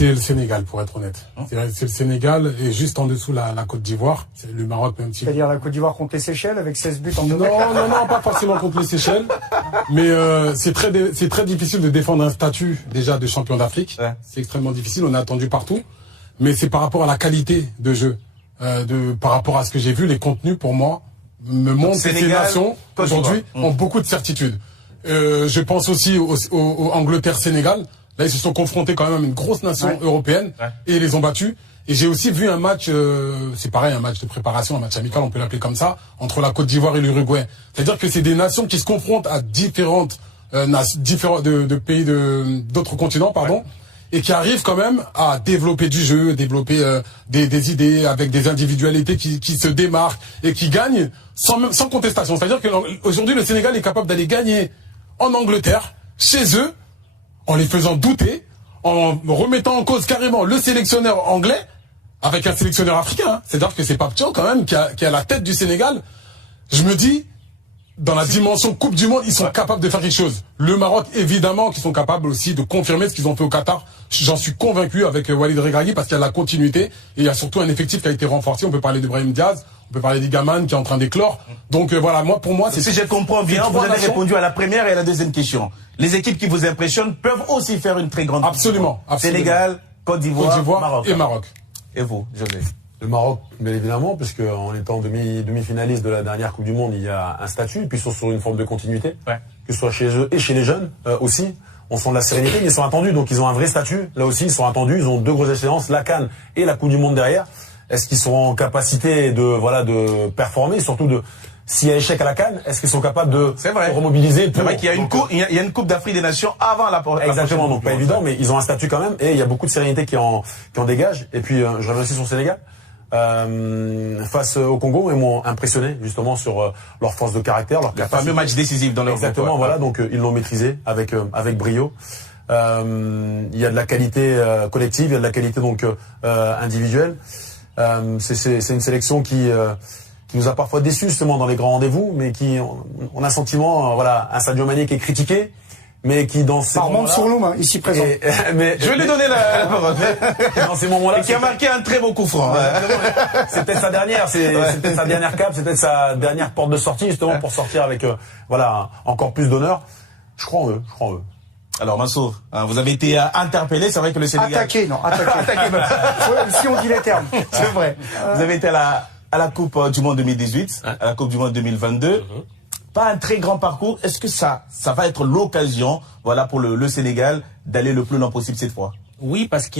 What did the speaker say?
C'est le Sénégal, pour être honnête. C'est le Sénégal et juste en dessous la Côte d'Ivoire. C'est le Maroc même si. C'est-à-dire la Côte d'Ivoire contre les Seychelles avec 16 buts en 2 matchs. Non, pas forcément contre les Seychelles. Mais c'est très difficile de défendre un statut déjà de champion d'Afrique. Ouais. C'est extrêmement difficile, on est attendu partout. Mais c'est par rapport à la qualité de jeu. Par rapport à ce que j'ai vu, les contenus pour moi me montrent que ces nations aujourd'hui ont beaucoup de certitudes. Je pense aussi au Angleterre-Sénégal. Là, ils se sont confrontés quand même à une grosse nation européenne et ils les ont battus. Et j'ai aussi vu un match, c'est pareil, un match de préparation, un match amical, on peut l'appeler comme ça, entre la Côte d'Ivoire et l'Uruguay. C'est-à-dire que c'est des nations qui se confrontent à différents de pays d'autres continents, pardon, et qui arrivent quand même à développer du jeu, développer des idées avec des individualités qui se démarquent et qui gagnent sans contestation. C'est-à-dire qu'aujourd'hui, le Sénégal est capable d'aller gagner en Angleterre, chez eux, en les faisant douter, en remettant en cause carrément le sélectionneur anglais avec un sélectionneur africain. C'est-à-dire que c'est Papcho quand même qui a la tête du Sénégal. Je me dis, dans la dimension Coupe du Monde, ils sont capables de faire quelque chose. Le Maroc, évidemment, qui sont capables aussi de confirmer ce qu'ils ont fait au Qatar. J'en suis convaincu avec Walid Regragui parce qu'il y a la continuité et il y a surtout un effectif qui a été renforcé. On peut parler de Brahim Diaz, on peut parler d'Igaman qui est en train d'éclore. Donc voilà, pour moi, c'est... Si je comprends bien, vous avez répondu à la première et à la deuxième question. Les équipes qui vous impressionnent peuvent aussi faire une très grande... Absolument. Sénégal, Côte d'Ivoire, Maroc. Et Maroc. Et vous, José? Le Maroc, bien évidemment, parce qu'en étant demi-finaliste de la dernière Coupe du Monde, il y a un statut, et puis ils sont sur une forme de continuité, que ce soit chez eux et chez les jeunes aussi. On sent de la sérénité, mais ils sont attendus, donc ils ont un vrai statut. Là aussi, ils sont attendus, ils ont 2 grosses échéances, la CAN et la Coupe du Monde derrière. Est-ce qu'ils seront en capacité de performer, surtout s'il y a échec à la CAN, est-ce qu'ils sont capables de se remobiliser? C'est vrai qu'il y a une Coupe d'Afrique des Nations avant la Exactement, donc pas évident, mais ils ont un statut quand même, et il y a beaucoup de sérénité qui en dégage. Et puis, je reviens aussi sur le Sénégal. Face au Congo, ils m'ont impressionné justement sur leur force de caractère, leur capacité. Le fameux match décisif dans leur groupe. Exactement, voilà, donc ils l'ont maîtrisé avec brio. Il y a de la qualité collective, il y a de la qualité donc individuelle. C'est une sélection qui nous a parfois déçus justement dans les grands rendez-vous, mais on a un sentiment, un Sadio Mané qui est critiqué, mais qui dans ces moments-là... sur nous, ici présent. Je vais lui donner la parole. Dans ces moments-là... Et qui a marqué un très beau coup franc. C'est peut-être sa dernière, c'est peut-être sa dernière cape, c'est peut-être sa dernière porte de sortie, justement, pour sortir avec, encore plus d'honneur. Je crois en eux. Alors, Mansour, vous avez été interpellé, c'est vrai que le Sénégal... Attaqué. Si on dit les termes. C'est vrai. Vous avez été à la Coupe du Monde 2018, à la Coupe du Monde 2022. Pas un très grand parcours. Est-ce que ça va être l'occasion, pour le Sénégal d'aller le plus loin possible cette fois? Oui, parce qu'il y a